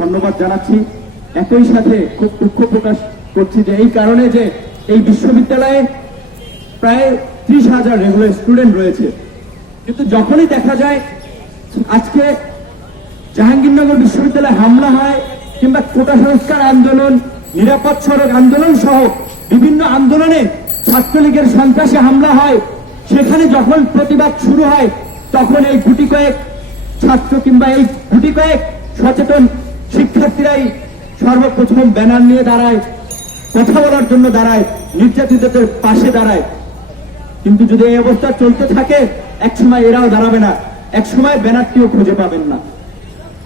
ধন্যবাদ জানাচ্ছি। একই সাথে খুব দুঃখ প্রকাশ করছি যে এই কারণে যে এই বিশ্ববিদ্যালয়ে প্রায় 30,000 রেগুলার স্টুডেন্ট রয়েছে, কিন্তু যখনই দেখা যায় আজকে জাহাঙ্গীরনগর বিশ্ববিদ্যালয়ে হামলা হয় কিংবা কোটা সংস্কার আন্দোলন, নিরাপদ সড়ক আন্দোলন সহ বিভিন্ন আন্দোলনে ছাত্রলীগের সন্ত্রাসী হামলা হয়, সেখানে যখন প্রতিবাদ শুরু হয় তখন এই গুটি কয়েক ছাত্র কিংবা এই গুটি কয়েক সচেতন শিক্ষার্থীরাই সর্বপ্রথম ব্যানার নিয়ে দাঁড়ায়, কথা বলার জন্য দাঁড়ায়, নির্যাতিতদের পাশে দাঁড়ায়। কিন্তু যদি এই অবস্থা চলতে থাকে একসময় এরাও দাঁড়াবে না, একসময় ব্যানারটিও খুঁজে পাবেন না।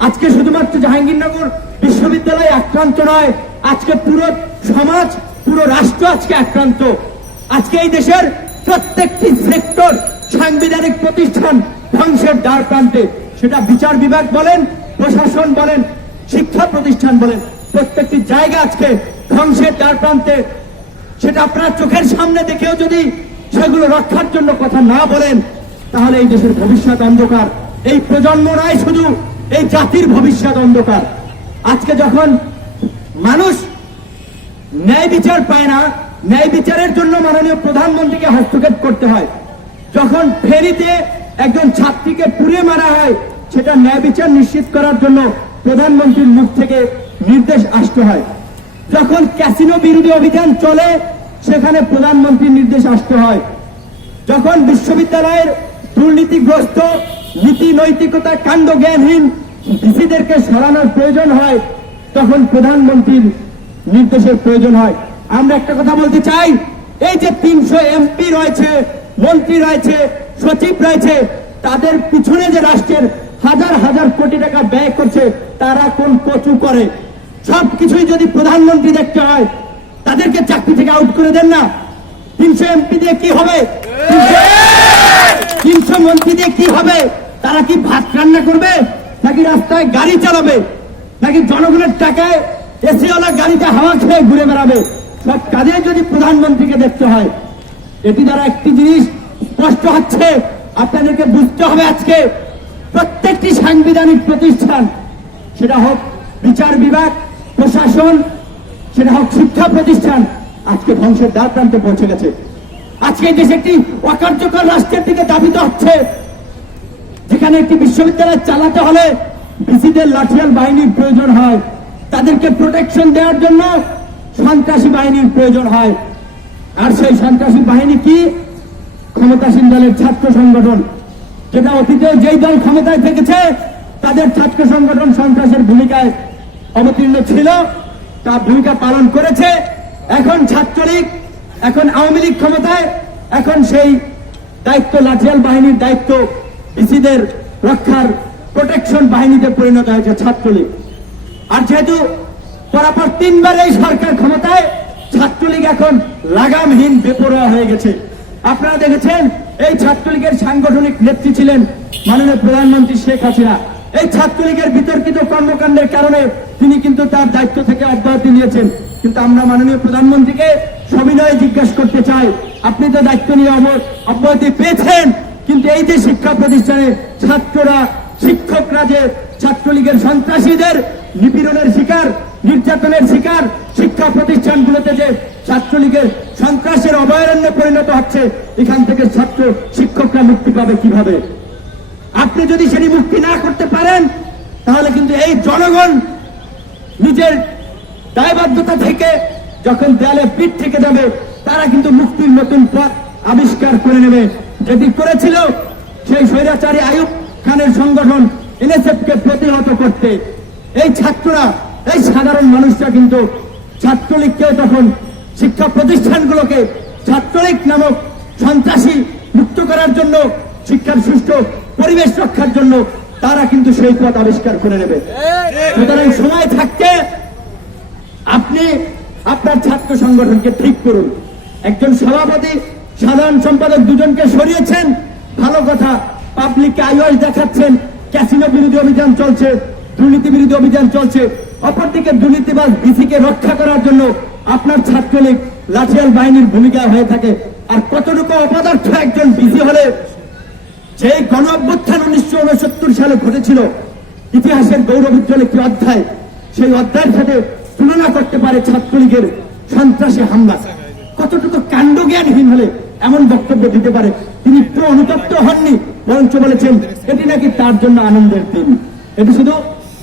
আজকে শুধুমাত্র জাহাঙ্গীরনগর বিশ্ববিদ্যালয় আক্রান্ত নয়, আজকে পুরো সমাজ, পুরো রাষ্ট্র আজকে আক্রান্ত। আজকে এই দেশের প্রত্যেকটি সেক্টর, সাংবিধানিক প্রতিষ্ঠান ধ্বংসের দ্বার প্রান্তে। সেটা বিচার বিভাগ বলেন, প্রশাসন বলেন, শিক্ষা প্রতিষ্ঠান বলেন, প্রত্যেকটি জায়গা আজকে ধ্বংসের দ্বার প্রান্তে। সেটা আপনার চোখের সামনে দেখেও যদি সেগুলো রক্ষার জন্য কথা না বলেন, তাহলে এই দেশের ভবিষ্যৎ অন্ধকার। এই প্রজন্ম নয়, শুধু এই জাতির ভবিষ্যৎ অন্ধকার। আজকে যখন মানুষ ন্যায় বিচার পায় না, ন্যায় বিচারের জন্য মাননীয় প্রধানমন্ত্রীকে হস্তক্ষেপ করতে হয়। যখন ফেরিতে একজন ছাত্রীকে পুড়িয়ে মারা হয়, সেটা ন্যায় বিচার নিশ্চিত করার জন্য প্রধানমন্ত্রীর মুখ থেকে নির্দেশ আসতে হয়। যখন ক্যাসিনো বিরোধী অভিযান চলে, সেখানে প্রধানমন্ত্রীর নির্দেশ আসতে হয়। যখন বিশ্ববিদ্যালয়ের দুর্নীতিগ্রস্ত, নীতি নৈতিকতা কাণ্ড জ্ঞানহীন ভিসিদেরকে সরানোর প্রয়োজন হয়, তখন প্রধানমন্ত্রীর নির্দেশের প্রয়োজন হয়। আমরা একটা কথা বলতে চাই, এই যে 300 এমপি রয়েছে, মন্ত্রী রয়েছে, সচিব রয়েছে, তাদের পিছনে যে রাষ্ট্রের হাজার হাজার কোটি টাকা ব্যয় করছে, তারা কোন কচু করে? সবকিছুই যদি প্রধানমন্ত্রী দেখতে হয়, তাদেরকে চাকরি থেকে আউট করে দেন না। 300 এমপি দিয়ে কি হবে? 300 মন্ত্রী দিয়ে কি হবে? তারা কি ভাত রান্না করবে, নাকি রাস্তায় গাড়ি চালাবে, নাকি জনগণের টাকায় এসিওয়ালা গাড়িতে হাওয়া খেয়ে ঘুরে বেড়াবে? সব কাজে যদি প্রধানমন্ত্রীকে দেখতে হয়, এটি দ্বারা একটি জিনিস স্পষ্ট হচ্ছে, আপনাদেরকে বুঝতে হবে আজকে প্রত্যেকটি সাংবিধানিক প্রতিষ্ঠান, সেটা হোক বিচার বিভাগ, প্রশাসন, সেটা হোক শিক্ষা প্রতিষ্ঠান, আজকে ধ্বংসের দ্বার প্রান্তে পৌঁছে গেছে। আজকে দেশে একটি অকার্যকর রাষ্ট্রের দিকে ধাবিত হচ্ছে, যেখানে একটি বিশ্ববিদ্যালয় চালাতে হলে ভিসিদের লাঠিয়াল বাহিনীর প্রয়োজন হয়, তাদেরকে প্রোটেকশন দেওয়ার জন্য সন্ত্রাসী বাহিনীর প্রয়োজন হয়। আর সেই সন্ত্রাসী বাহিনী কি? ক্ষমতাসীন দলের ছাত্র সংগঠন, যেটা অতীতে যেই দল ক্ষমতায় থেকেছে তাদের ছাত্র সংগঠন সন্ত্রাসের ভূমিকায় অবতীর্ণ ছিল, তার ভূমিকা পালন করেছে। এখন ছাত্রলীগ, এখন আওয়ামী লীগ ক্ষমতায়, এখন সেই দায়িত্ব লাঠিয়াল বাহিনীর দায়িত্ব ভিসিদের রক্ষার প্রোটেকশন বাহিনীতে পরিণত হয়েছে ছাত্রলীগ। আর যেহেতু পরাপর 3 বার এই সরকার ক্ষমতায়, ছাত্রলীগ এখন লাগামহীন বেপরোয়া হয়ে গেছে। আপনারা দেখেছেন এই ছাত্রলীগের সাংগঠনিক নেত্রী ছিলেন মাননীয় প্রধানমন্ত্রী শেখ হাসিনা। এই ছাত্রলীগের বিতর্কিত কর্মকাণ্ডের কারণে তিনি কিন্তু তার দায়িত্ব থেকে অব্যাহতি নিয়েছেন। কিন্তু আমরা মাননীয় প্রধানমন্ত্রীকে সবিনয়ে জিজ্ঞাসা করতে চাই, আপনি তো দায়িত্ব নিয়ে অব্যাহতি পেয়েছেন, কিন্তু এই যে শিক্ষা প্রতিষ্ঠানে ছাত্ররা, শিক্ষকরা যে ছাত্রলীগের সন্ত্রাসীদের নিপীড়নের শিকার, নির্যাতনের শিকার, শিক্ষা প্রতিষ্ঠানগুলোতে যে ছাত্রলীগের সন্ত্রাসের অভয়ারণ্যে পরিণত হচ্ছে, এখান থেকে ছাত্র শিক্ষকরা মুক্তি পাবে কিভাবে? আপনি যদি সেটি মুক্তি না করতে পারেন, তাহলে কিন্তু এই জনগণ নিজের দায়বদ্ধতা থেকে যখন দেয়ালে পিঠ থেকে যাবে, তারা কিন্তু মুক্তির নতুন পথ আবিষ্কার করে নেবে। যেটি করেছিল সেই স্বৈরাচারী আইয়ুব খানের সংগঠন এনএসএফকে প্রতিহত করতে, এই ছাত্ররা, এই সাধারণ মানুষরা কিন্তু ছাত্রলীগকেও তখন শিক্ষা প্রতিষ্ঠানগুলোকে ছাত্রলীগ নামক সন্ত্রাসী মুক্ত করার জন্য, শিক্ষার সুষ্ঠু পরিবেশ রক্ষার জন্য তারা কিন্তু সেই পথ আবিষ্কার করে নেবে। সুতরাং সময় থাকতে আপনি আপনার ছাত্র সংগঠনকে ঠিক করুন। একজন সভাপতি, সাধারণ সম্পাদক দুজনকে সরিয়েছেন, ভালো কথা, পাবলিককে আইওয়াস দেখাচ্ছেন, ক্যাসিনো বিরোধী অভিযান চলছে, দুর্নীতি বিরোধী অভিযান চলছে। অপরদিকে দুর্নীতিবাজ ভিসিকে রক্ষা করার জন্য আপনার ছাত্রলীগ লাঠিয়াল বাহিনীর ভূমিকা হয়ে থাকে। আর কতটুকু অপদার্থ একজন ভিসি হলে, যে গণ অভ্যুত্থান 1969 সালে ঘটেছিল, ইতিহাসের গৌরবোজ্জ্বল একটি অধ্যায়, সেই অধ্যায়ের সাথে তুলনা করতে পারে ছাত্রলীগের সন্ত্রাসী হামলা? কতটুকু কাণ্ডজ্ঞানহীন হলে এমন বক্তব্য দিতে পারে? তিনি একটু অনুতপ্ত হননি, বরঞ্চ বলেছেন এটি নাকি তার জন্য আনন্দের দিন। এটি শুধু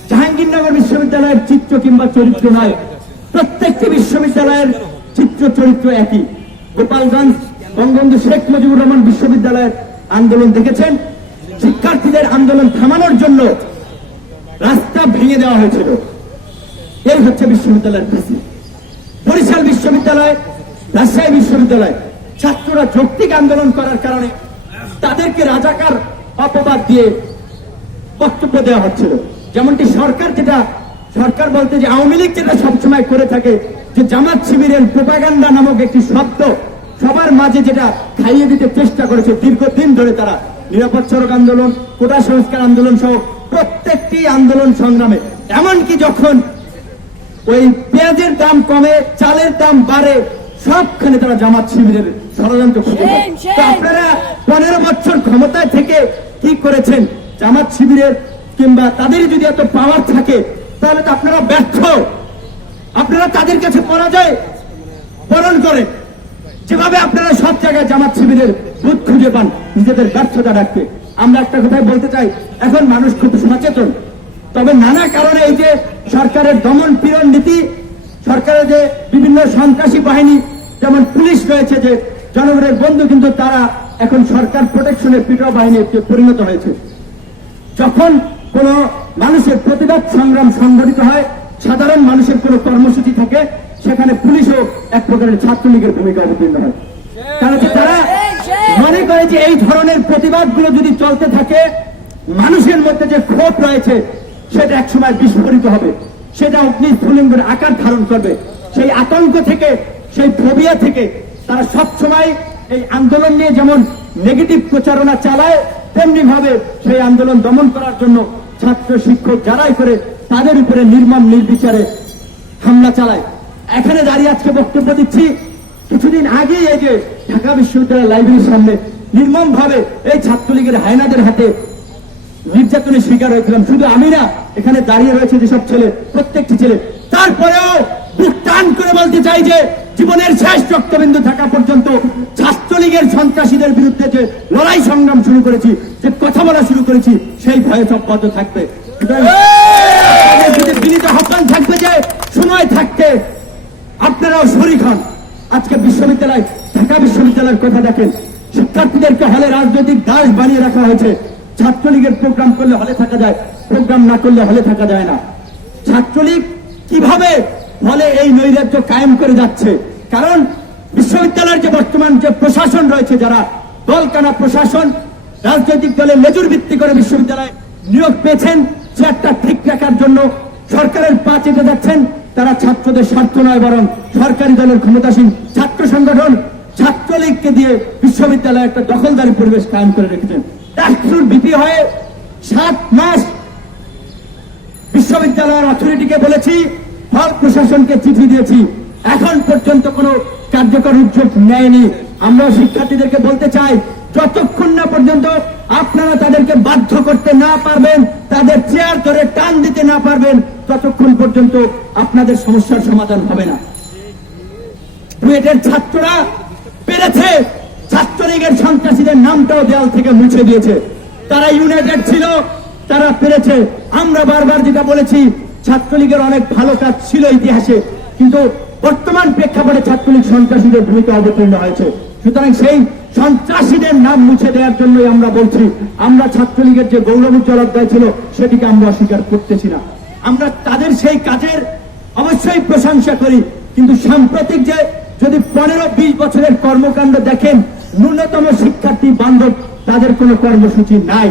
জাহাঙ্গীরনগর বিশ্ববিদ্যালয়ের চিত্র কিংবা চরিত্র নয়, প্রত্যেকটি বিশ্ববিদ্যালয়ের চিত্র চরিত্র একই। গোপালগঞ্জ বঙ্গবন্ধু শেখ মুজিবুর রহমান বিশ্ববিদ্যালয়ের আন্দোলন দেখেছেন, শিক্ষার্থীদের আন্দোলন থামানোর জন্য রাস্তা ভেঙে দেওয়া হয়েছিল। এই হচ্ছে বিশ্ববিদ্যালয়ের ভিত্তি। বরিশাল বিশ্ববিদ্যালয়, রাজশাহী বিশ্ববিদ্যালয় ছাত্ররা যৌক্তিক আন্দোলন করার কারণে তাদেরকে রাজাকার অপবাদ দিয়ে বক্তব্য দেওয়া হচ্ছিল। যেমনটি সরকার বলতে যে আওয়ামী লীগ যেটা সবসময় করে থাকে, যে জামাত শিবিরের প্রোপাগান্ডা নামক একটি শব্দ সবার মাঝে যেটা খাইয়ে দিতে চেষ্টা করেছে দীর্ঘদিন ধরে তারা, নিরাপদ সড়ক আন্দোলন, কোটা সংস্কার আন্দোলন সহ প্রত্যেকটি আন্দোলন সংগ্রামে, এমনকি যখন ওই পেঁয়াজের দাম কমে, চালের দাম বাড়ে, সবখানে তারা জামাত শিবিরের ষড়যন্ত্র খুঁজে পায়। তো আপনারা 15 বছর ক্ষমতায় থেকে কি করেছেন? জামাত শিবিরের কিংবা তাদের যদি এত পাওয়ার থাকে তাহলে তো আপনারা ব্যর্থ। আপনারা তাদের কাছে পরাজয় বরণ করেন, যেভাবে আপনারা সব জায়গায় জামাত শিবিরের বুথ খুঁজে পান নিজেদের ব্যর্থতা রাখতে। আমরা একটা কথাই বলতে চাই, এখন মানুষ খুব সচেতন, তবে নানা কারণে এই যে সরকারের দমন পীড়ন নীতি, সরকারের যে বিভিন্ন সন্ত্রাসী বাহিনী যেমন পুলিশ রয়েছে যে জনগণের বন্ধু, কিন্তু তারা এখন সরকার প্রোটেকশনের পিটাও বাহিনীতে পরিণত হয়েছে। যখন কোন মানুষের প্রতিবাদ সংগ্রাম সংগঠিত হয়, সাধারণ মানুষের কোন কর্মসূচি থাকে, সেখানে পুলিশও এক প্রকারের ছাত্রলীগের ভূমিকা অবতীর্ণ হয়। কারণ তারা মনে করে যে এই ধরনের প্রতিবাদগুলো যদি চলতে থাকে, মানুষের মধ্যে যে ক্ষোভ রয়েছে সেটা একসময় বিস্ফোরিত হবে, সেটা অগ্নিস্ফুলিঙ্গের আকার ধারণ করবে। সেই আতঙ্ক থেকে, সেই ফোবিয়া থেকে তারা সবসময় এই আন্দোলন নিয়ে যেমন নেগেটিভ প্রচারণা চালায়, তেমনি ভাবে সেই আন্দোলন দমন করার জন্য ছাত্র শিক্ষক যারাই করে তাদের উপরে নির্মম নির্বিচারে হামলা চালায়। এখানে দাঁড়িয়ে আজকে বক্তব্য দিচ্ছি, কিছুদিন আগেই এই যে ঢাকা বিশ্ববিদ্যালয় লাইব্রেরির সামনে নির্মম ভাবে এই ছাত্রলীগের হায়নাদের হাতে নির্যাতনের শিকার হয়েছিলাম। শুধু আমি না, এখানে দাঁড়িয়ে রয়েছে যেসব ছেলে, প্রত্যেকটি ছেলে। তারপরেও বুক টান করে বলতে চাই যে জীবনের শেষ রক্তবিন্দু থাকা পর্যন্ত ছাত্রলীগের সন্ত্রাসীদের বিরুদ্ধে যে লড়াই সংগ্রাম শুরু করেছি, যে কথা বলা শুরু করেছি, সেই ভয়ে অব্যাহত থাকবে। বিনীত আহ্বান থাকবে যে সময় থাকতে আপনারাও শরীক হন। আজকে বিশ্ববিদ্যালয়, ঢাকা বিশ্ববিদ্যালয়ের কথা দেখেন, শিক্ষার্থীদেরকে হলে রাজনৈতিক দাস বানিয়ে রাখা হয়েছে। ছাত্রলীগের প্রোগ্রাম করলে হলে থাকা যায়, প্রোগ্রাম না করলে হলে থাকা যায় না। ছাত্রলীগ কিভাবে হলে এই নৈরাজ্য কায়েম করে যাচ্ছে? কারণ বিশ্ববিদ্যালয়ের যে বর্তমান যে প্রশাসন রয়েছে, যারা দলকানা প্রশাসন, রাজনৈতিক দলের লেজুর ভিত্তি করে বিশ্ববিদ্যালয়ে নিয়োগ পেয়েছেন, চেয়ারটা ঠিক রাখার জন্য সরকারের পা চেটে যাচ্ছেন। তারা ছাত্রদের স্বার্থ নয়, বরং সরকারি দলের ক্ষমতাসীন ছাত্র সংগঠন ছাত্রলীগকে দিয়ে বিশ্ববিদ্যালয়ে একটা দখলদারি পরিবেশ কায়েম করে রেখেছেন। ডাকসুর ভিপি হয়ে 7 মাস বিশ্ববিদ্যালয়ের অথরিটিকে বলেছি, হল প্রশাসনকে চিঠি দিয়েছি, এখন পর্যন্ত কোনো কার্যকর উদ্যোগ নেয়নি। আমরা শিক্ষার্থীদেরকে বলতে চাই, যতক্ষণ না পর্যন্ত আপনারা তাদেরকে বাধ্য করতে না পারবেন, তাদের চেয়ার ধরে টান দিতে না পারবেন, ততক্ষণ পর্যন্ত আপনাদের সমস্যার সমাধান হবে না। বুয়েটের ছাত্ররা পেরেছে, ছাত্রলীগের সন্ত্রাসীদের নামটাও দেয়াল থেকে মুছে দিয়েছে। তারা ইউনাইটেড ছিল, তারা পেরেছে। আমরা বারবার যেটা বলেছি, ছাত্রলীগের অনেক ভালো কাজ ছিল ইতিহাসে, কিন্তু বর্তমান প্রেক্ষাপটে ছাত্রলীগ সন্ত্রাসীদের ভূমিকা অবতীর্ণ হয়েছে। সুতরাং সেই সন্ত্রাসীদের নাম মুছে দেওয়ার জন্যই আমরা বলছি, আমরা ছাত্রলীগের যে গৌরবোজ্জ্বল অধ্যায় ছিল সেটিকে আমরা অস্বীকার করতেছি না। আমরা তাদের সেই কাজের অবশ্যই প্রশংসা করি, কিন্তু সাম্প্রতিক যে যদি 15-20 বছরের কর্মকাণ্ড দেখেন, ন্যূনতম শিক্ষার্থী বান্ধব তাদের কোনো কর্মসূচি নাই।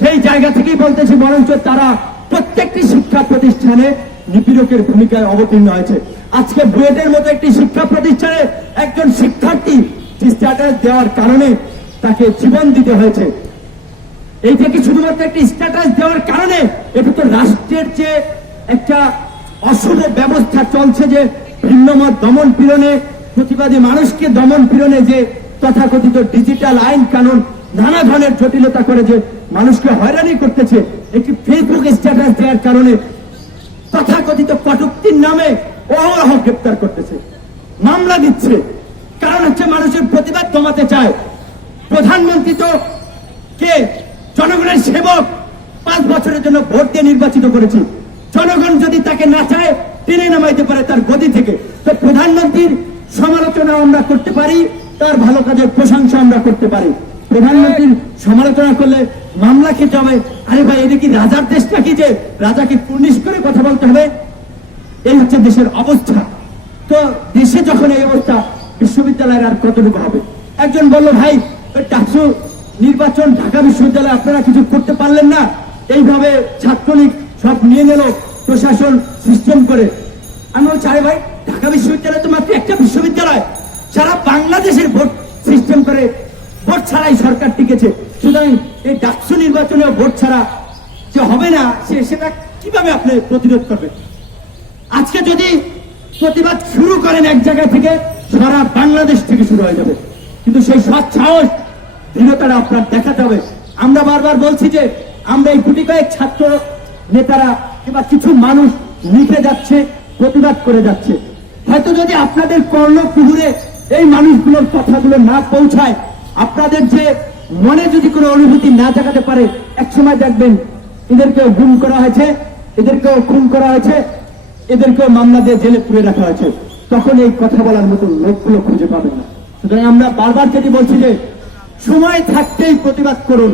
সেই জায়গা থেকেই বলতেছি, বরঞ্চ তারা প্রত্যেকটি শিক্ষা প্রতিষ্ঠানে নিপীড়কের ভূমিকায় অবতীর্ণ হয়েছে। আজকে বুয়েটের মতো একটি শিক্ষা প্রতিষ্ঠানে একজন শিক্ষার্থী স্ট্যাটাস দেওয়ার কারণে তাকে জীবন দিতে হয়েছে। এইটা কি শুধুমাত্র একটি স্ট্যাটাস দেওয়ার কারণে? এটা তো রাষ্ট্রের যে একটা অশুভ ব্যবস্থা চলছে, যে ভিন্নমত দমন পীড়নে, প্রতিবাদী মানুষকে দমন পীড়নে, যে তথাকথিত ডিজিটাল আইন কানুন নানা ধরনের জটিলতা করে যে মানুষকে হয়রানি করতেছে। একটি ফেসবুক স্ট্যাটাস দেওয়ার কারণে তথাকথিত কটূক্তির নামে অহরহ গ্রেপ্তার করতেছে, মামলা দিচ্ছে। কারণ হচ্ছে মানুষের প্রতিবাদ দমাতে চায়। প্রধানমন্ত্রী তো কে? জনগণের সেবক। 5 বছরের জন্য ভোট দিয়ে নির্বাচিত করেছি। জনগণ যদি তাকে না চায় টেনে নামাইতে পারে তার গদি থেকে, তো প্রধানমন্ত্রীর সমালোচনা আমরা করতে পারি, তার ভালো কাজের প্রশংসা আমরা করতে পারি। প্রধানমন্ত্রীর সমালোচনা করলে মামলা খেতে হবে। আরে ভাই, এটা কি রাজার দেশ নাকি যে রাজাকে পুলিশ করে কথা বলতে হবে? এই হচ্ছে দেশের অবস্থা। তো দেশে যখন এই অবস্থা, বিশ্ববিদ্যালয়ের আর কতটুকু হবে? একজন বলল, ভাই ডাকসু নির্বাচন ঢাকা বিশ্ববিদ্যালয়ে আপনারা কিছু করতে পারলেন না, এইভাবে ছাত্রলীগ সব নিয়ে নিল প্রশাসন সিস্টেম করে। আমি বলছি, আরে ভাই, ঢাকা বিশ্ববিদ্যালয় তো মাত্র একটা বিশ্ববিদ্যালয়, সারা বাংলাদেশের ভোট সিস্টেম করে ভোট ছাড়াই সরকার টিকেছে। সুতরাং এই ডাকসু নির্বাচনেও ভোট ছাড়া যে হবে না, সেটা কিভাবে আপনি প্রতিরোধ করবেন? আজকে যদি প্রতিবাদ শুরু করেন এক জায়গা থেকে, সারা বাংলাদেশ থেকে শুরু হয়ে যাবে। কিন্তু সেই সৎ সাহস, দৃঢ়তাটা আপনার দেখাতে হবে। আমরা বারবার বলছি যে আমরা এই গুটি কয়েক ছাত্র নেতারা কিংবা কিছু মানুষ লিখে যাচ্ছে, প্রতিবাদ করে যাচ্ছে। হয়তো যদি আপনাদের কর্ণকুহুরে এই মানুষগুলোর কথাগুলো না পৌঁছায়, আপনাদের যে মনে যদি কোনো অনুভূতি না জাগাতে পারে, একসময় দেখবেন এদেরকেও গুম করা হয়েছে, এদেরকেও খুন করা হয়েছে, এদেরকেও মামলা দিয়ে জেলে পুরে রাখা হয়েছে। তখন এই কথা বলার মতো লোকগুলো খুঁজে পাবেন না। সুতরাং আমরা বারবার যেটি বলছি যে সময় থাকতেই প্রতিবাদ করুন।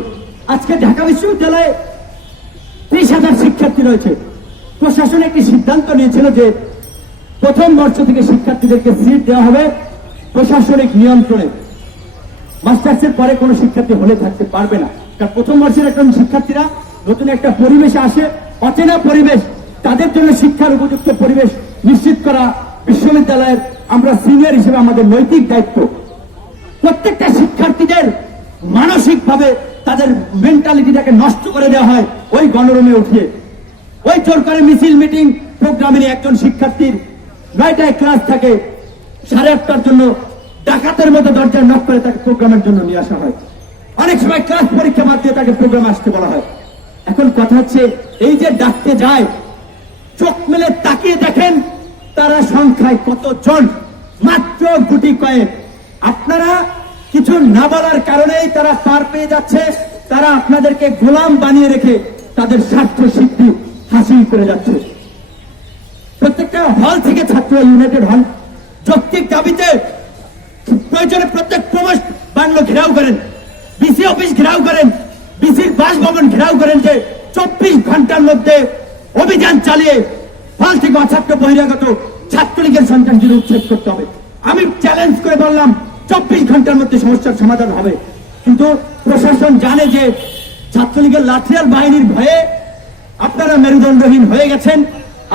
আজকে ঢাকা বিশ্ববিদ্যালয়ে 30,000 শিক্ষার্থী রয়েছে। প্রশাসন একটি সিদ্ধান্ত নিয়েছিল যে প্রথম বর্ষ থেকে শিক্ষার্থীদেরকে সিট দেওয়া হবে প্রশাসনিক নিয়ন্ত্রণে। মাস্টার্সের পরে কোনো শিক্ষার্থী হলে থাকতে পারবে না। কারণ প্রথম বর্ষের একজন শিক্ষার্থীরা নতুন একটা পরিবেশে আসে, অচেনা পরিবেশ, তাদের জন্য শিক্ষার উপযুক্ত পরিবেশ নিশ্চিত করা বিশ্ববিদ্যালয়ের আমরা সিনিয়র হিসেবে আমাদের নৈতিক দায়িত্ব। প্রত্যেকটা শিক্ষার্থীদের মানসিকভাবে তাদের মেন্টালিটিটাকে নষ্ট করে দেওয়া হয় ওই গণরুমে উঠিয়ে। ওই জোর করে মিছিল মিটিং প্রোগ্রামে একজন শিক্ষার্থীর 9টায় ক্লাস থাকে, 8:30টার জন্য ডাকাতের মতো দরজায় নক করে তাকে প্রোগ্রামের জন্য নিয়ে আসা হয়। অনেক সময় ক্লাস পরীক্ষা বাদ দিয়ে তাকে প্রোগ্রামে আসতে বলা হয়। এখন কথা হচ্ছে, এই যে ডাকতে যায়, চোখ মেলে তাকিয়ে দেখেন তারা সংখ্যায় কতজন? মাত্র গুটি কয়েক। আপনারা কিছু না বলার কারণেই তারা পার পেয়ে যাচ্ছে। তারা আপনাদেরকে গোলাম বানিয়ে রেখে তাদের স্বার্থ সিদ্ধি হাসিল করে যাচ্ছে। প্রত্যেকটা হল থেকে ছাত্র ইউনাইটেড হল যৌক্তিক দাবিতে প্রয়োজনে প্রত্যেক প্রবেশ বাংলো ঘেরাও করেন, বিসি অফিস ঘেরাও করেন, বিসির বাসভবন ঘেরাও করেন, যে 24 ঘন্টার মধ্যে অভিযান চালিয়ে হল থেকে অছাত্র বহিরাগত ছাত্রলীগের সন্ত্রাসীদের উচ্ছেদ করতে হবে। আমি চ্যালেঞ্জ করে বললাম 24 ঘন্টার মধ্যে সমস্যার সমাধান হবে। কিন্তু প্রশাসন জানে যে ছাত্রলীগের লাঠিয়াল বাহিনীর ভয়ে আপনারা মেরুদণ্ডহীন হয়ে গেছেন,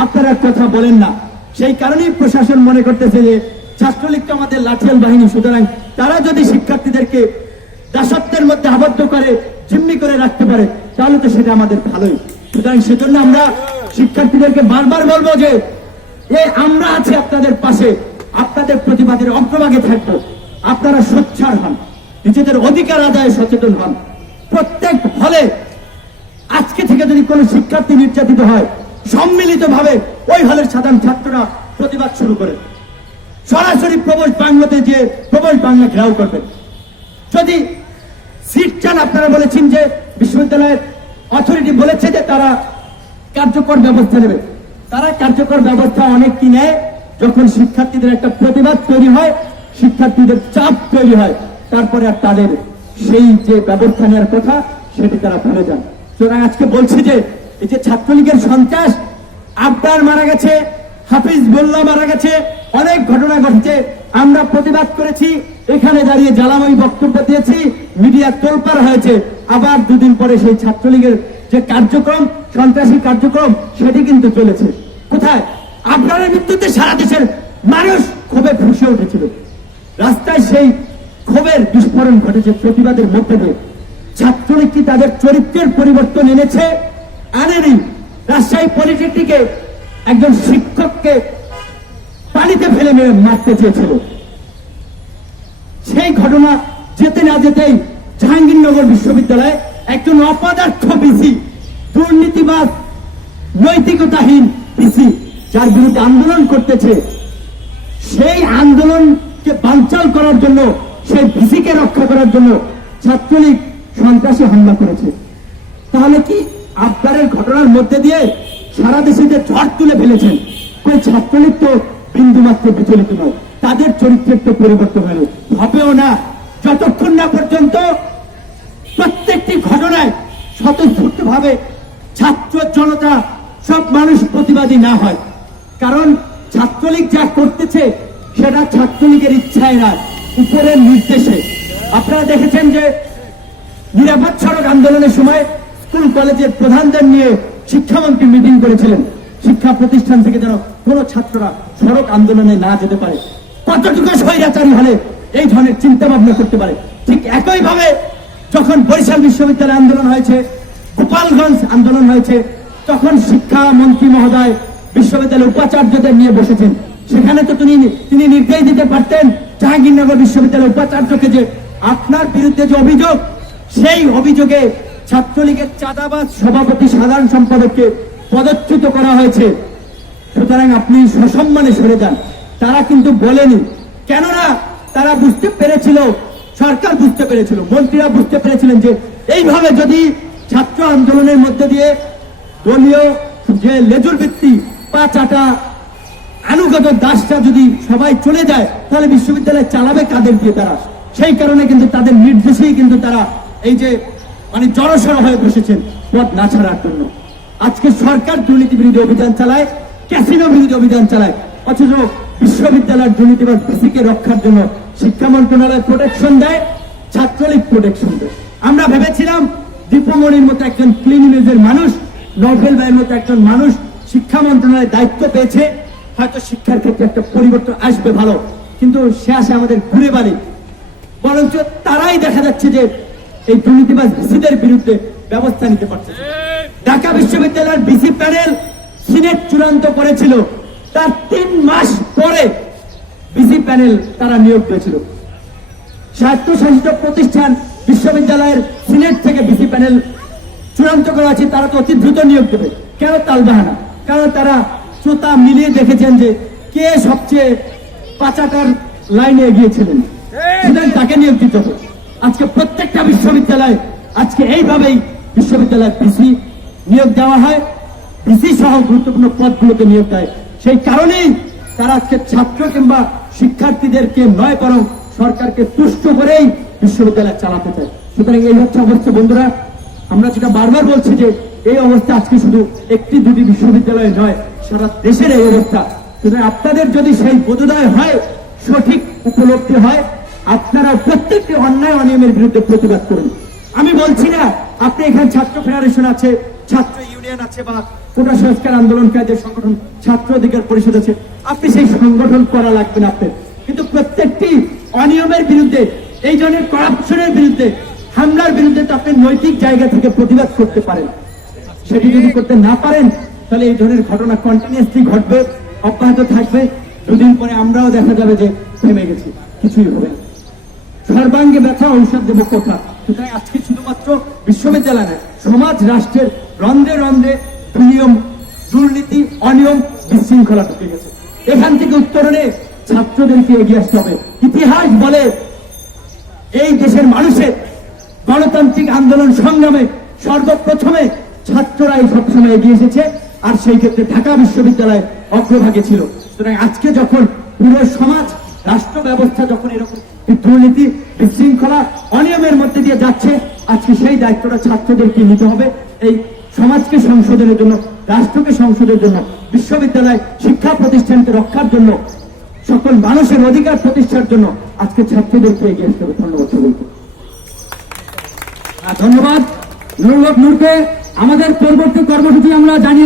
আপনারা কথা বলেন না। সেই কারণেই প্রশাসন মনে করতেছে যে ছাত্রলীগ তো আমাদের লাঠিয়াল বাহিনী, সুতরাং তারা যদি শিক্ষার্থীদেরকে দাসত্বের মধ্যে আবদ্ধ করে জিম্মি করে রাখতে পারে তাহলে তো সেটা আমাদের ভালোই। সুতরাং সেজন্য আমরা শিক্ষার্থীদেরকে বারবার বলবো যে আমরা আছি আপনাদের পাশে, আপনাদের প্রতিবাদের অগ্রভাগে থাকবো। আপনারা সোচ্চার হন, নিজেদের অধিকার আদায়ে সচেতন হন। প্রত্যেক হলে আজকে থেকে যদি কোনো শিক্ষার্থী নির্যাতিত হয়, সম্মিলিতভাবে ওই হলের সাধারণ ছাত্ররা প্রতিবাদ শুরু করে সরাসরি প্রবেশ বাংলাতে যে প্রবেশ বাংলা ঘেরাও করবেন। যদি সিট চান, আপনারা বলেছেন যে বিশ্ববিদ্যালয়ের অথরিটি বলেছে যে তারা কার্যকর ব্যবস্থা নেবে। তারা কার্যকর ব্যবস্থা অনেক কি নেয় যখন শিক্ষার্থীদের একটা প্রতিবাদ তৈরি হয়, শিক্ষার্থীদের চাপ তৈরি হয়, তারপরে আর তাদের সেই যে ব্যবস্থা নেওয়ার কথা সেটি তারা ভুলে যান। সুতরাং আজকে বলছি যে এই যে ছাত্রলীগের সন্ত্রাস, আবদার মারা গেছে, হাফিজ মোল্লা মারা গেছে, অনেক ঘটনা ঘটেছে। আমরা প্রতিবাদ করেছি, এখানে দাঁড়িয়ে জ্বালাময়ী বক্তব্য দিয়েছি, মিডিয়া তোলপাড় হয়েছে। আবার দুদিন পরে সেই ছাত্রলীগের যে কার্যক্রম, সন্ত্রাসী কার্যক্রম, সেটি কিন্তু চলেছে। কোথায়? আপনার মৃত্যুতে সারা দেশের মানুষ ক্ষোভে ফুঁসে উঠেছিল। রাস্তায় সেই ক্ষোভের বিস্ফোরণ ঘটেছে প্রতিবাদের মধ্যে দিয়ে। ছাত্রলীগ কি তাদের চরিত্রের পরিবর্তন এনেছে? আনেনি। রাজশাহী পলিটেকনিকে একজন শিক্ষককে পানিতে ফেলে মেরে মারতে চেয়েছিল। সেই ঘটনা যেতে না যেতেই জাহাঙ্গীরনগর বিশ্ববিদ্যালয়ে একজন অপদার্থ বিসি, দুর্নীতিবাজ, নৈতিকতাহীন পিসি যার বিরুদ্ধে আন্দোলন করতেছে, সেই আন্দোলনকে বানচাল করার জন্য, সেই পিসিকে রক্ষা করার জন্য ছাত্রলীগ সন্ত্রাসী হামলা করেছে। তাহলে কি আফগানের ঘটনার মধ্যে দিয়ে সারা দেশে যে ঝড় তুলে ফেলেছেন, ওই ছাত্রলীগ তো বিন্দুমাত্র বিচলিত নয়, তাদের চরিত্রের তো পরিবর্তন হবেও না যতক্ষণ না পর্যন্ত প্রত্যেকটি ঘটনায় স্বতঃস্ফূর্তভাবে ছাত্র জনতা সব মানুষ প্রতিবাদী না হয়। কারণ ছাত্রলীগ যা করতেছে সেটা ছাত্রলীগের ইচ্ছায় না, উপরের নির্দেশে। আপনারা দেখেছেন যে নিরাপদ সড়ক আন্দোলনের সময় স্কুল কলেজের প্রধানদের নিয়ে শিক্ষামন্ত্রী মিটিং করেছিলেন, শিক্ষা প্রতিষ্ঠান থেকে যেন কোনো ছাত্ররা সড়ক আন্দোলনে না যেতে পারে। কতটুকু স্বৈরাচারী হলে এই ধরনের চিন্তা ভাবনা করতে পারে? ঠিক একইভাবে যখন বরিশাল বিশ্ববিদ্যালয় আন্দোলন হয়েছে, গোপালগঞ্জ আন্দোলন হয়েছে, তখন শিক্ষামন্ত্রী মহোদয় বিশ্ববিদ্যালয়ের উপাচার্যদের নিয়ে বসেছেন। সেখানে তো তিনি নির্দেশ দিতে পারতেন জাহাঙ্গীরনগর বিশ্ববিদ্যালয়ের উপাচার্যকে যে আপনার বিরুদ্ধে যে অভিযোগ, সেই অভিযোগে ছাত্রলীগের চাঁদাবাজ সভাপতি সাধারণ সম্পাদককে পদচ্যুত করা হয়েছে, সুতরাং আপনি সসম্মানে সরে যান। তারা কিন্তু বলেনি, কেননা তারা বুঝতে পেরেছিল, সরকার বুঝতে পেরেছিল, মন্ত্রীরা বুঝতে পেরেছিলেন যে এইভাবে যদি ছাত্র আন্দোলনের মধ্যে দিয়ে দলীয় যে লেজুর ভিত্তি পা চাটা আনুগত দাসটা যদি সবাই চলে যায়, তাহলে বিশ্ববিদ্যালয় চালাবে কাদের দিয়ে? তারা সেই কারণে কিন্তু তাদের নির্দেশেই কিন্তু তারা এই যে জড়সড় হয়ে বসেছেন পদ না ছাড়ার জন্য। আজকে সরকার দুর্নীতি বিরোধী অভিযান চালায়, ক্যাসিনো বিরোধী অভিযান চালায়, অথচ বিশ্ববিদ্যালয়ের দুর্নীতিবাজ পিসিকে রক্ষার জন্য শিক্ষা মন্ত্রণালয় প্রোটেকশন দেয়, ছাত্রলীগ প্রোটেকশন দেয়। আমরা ভেবেছিলাম দীপমণির মতো একজন ক্লিন ইমেজের মানুষ, নভেল ভাইয়ের মতো একজন মানুষ শিক্ষা মন্ত্রণালয়ের দায়িত্ব পেয়েছে, হয়তো শিক্ষার ক্ষেত্রে একটা পরিবর্তন আসবে ভালো, কিন্তু সে আসে আমাদের ঘুরে বাড়ি। বরঞ্চ তারাই দেখা যাচ্ছে যে এই দুর্নীতিবাজ ভিসিদের বিরুদ্ধে ব্যবস্থা নিতে পারছে। ঢাকা বিশ্ববিদ্যালয়ের ভিসি প্যানেল সিনেট চূড়ান্ত করেছিল, তার 3 মাস পরে ভিসি প্যানেল তারা নিয়োগ পেয়েছিল। স্বায়ত্তশাসিত প্রতিষ্ঠান বিশ্ববিদ্যালয়ের সিনেট থেকে ভিসি প্যানেল চূড়ান্ত করা আছে, তারা তো অতি দ্রুত নিয়োগ দেবে। কেন তালবাহানা? কারণ তারা শ্রোতা মিলিয়ে দেখেছেন যে কে সবচেয়ে পাচাটার লাইনে এগিয়েছিলেন, সুতরাং তাকে নিয়োগ দিতে হবে। আজকে প্রত্যেকটা বিশ্ববিদ্যালয় আজকে এইভাবেই বিশ্ববিদ্যালয়ের ভিসি নিয়োগ দেওয়া হয়, ভিসি সহ গুরুত্বপূর্ণ পদগুলোতে নিয়োগ দেয়। সেই কারণেই তারা আজকে ছাত্র কিংবা শিক্ষার্থীদেরকে নয়, বরং সরকারকে তুষ্ট করেই বিশ্ববিদ্যালয় চালাতে চায়। সুতরাং এই হচ্ছে অবস্থা। বন্ধুরা, আমরা যেটা বারবার বলছি যে এই অবস্থা আজকে শুধু 1-2টি বিশ্ববিদ্যালয় নয়, সারা দেশের এই অবস্থা। সুতরাং আপনাদের যদি সেই বোধোদয় হয়, সঠিক উপলব্ধি হয়, আপনারা প্রত্যেকটি অন্যায় অনিয়মের বিরুদ্ধে প্রতিবাদ করুন। আমি বলছি না আপনি এখানে ছাত্র ফেডারেশন আছে, ছাত্র ইউনিয়ন আছে, বা কোটা সংস্কার আন্দোলনকারীদের সংগঠন ছাত্র অধিকার পরিষদ আছে, আপনি সেই সংগঠন করা লাগবে না আপনার, কিন্তু প্রত্যেকটি অনিয়মের বিরুদ্ধে, এই ধরনের করাপশনের বিরুদ্ধে, হামলার বিরুদ্ধে তো আপনি নৈতিক জায়গা থেকে প্রতিবাদ করতে পারেন। সেটি যদি করতে না পারেন, তাহলে এই ধরনের ঘটনা কন্টিনিউয়াসলি ঘটবে, অব্যাহত থাকবে। দুদিন পরে আমরাও দেখা যাবে যে থেমে গেছি, কিছুই হবে না। সর্বাঙ্গে ব্যথা ঔষধ দেব কোথা। সুতরাং আজকে শুধুমাত্র বিশ্ববিদ্যালয় নয়, সমাজ রাষ্ট্রের রন্ধ্রে রন্ধ্রে নিয়ম, দুর্নীতি, অনিয়ম, বিশৃঙ্খলা ঢুকে গেছে। এখান থেকে উত্তরণে ছাত্রদেরকে এগিয়ে আসতে হবে। ইতিহাস বলে এই দেশের মানুষের গণতান্ত্রিক আন্দোলন সংগ্রামে সর্বপ্রথমে ছাত্ররাই সবসময় এগিয়ে এসেছে, আর সেই ক্ষেত্রে ঢাকা বিশ্ববিদ্যালয় অগ্রভাগে ছিল। সুতরাং আজকে যখন পুরো সমাজ, রাষ্ট্র ব্যবস্থা যখন এরকম দুর্নীতি, বিশৃঙ্খলা, অনিয়মের মধ্যে দিয়ে যাচ্ছে, আজকে সেই দায়িত্বটা ছাত্রদেরকে নিতে হবে। এই সমাজকে সংশোধনের জন্য, রাষ্ট্রকে সংশোধনের জন্য, বিশ্ববিদ্যালয় শিক্ষা প্রতিষ্ঠানকে রক্ষার জন্য, সকল মানুষের অধিকার প্রতিষ্ঠার জন্য আজকে ছাত্রদেরকে এগিয়ে আসতে হবে। ধন্যবাদ সকলকে। ধন্যবাদ নুরুল হক নূরকে। আমাদের পরবর্তী কর্মসূচি আমরা জানিয়ে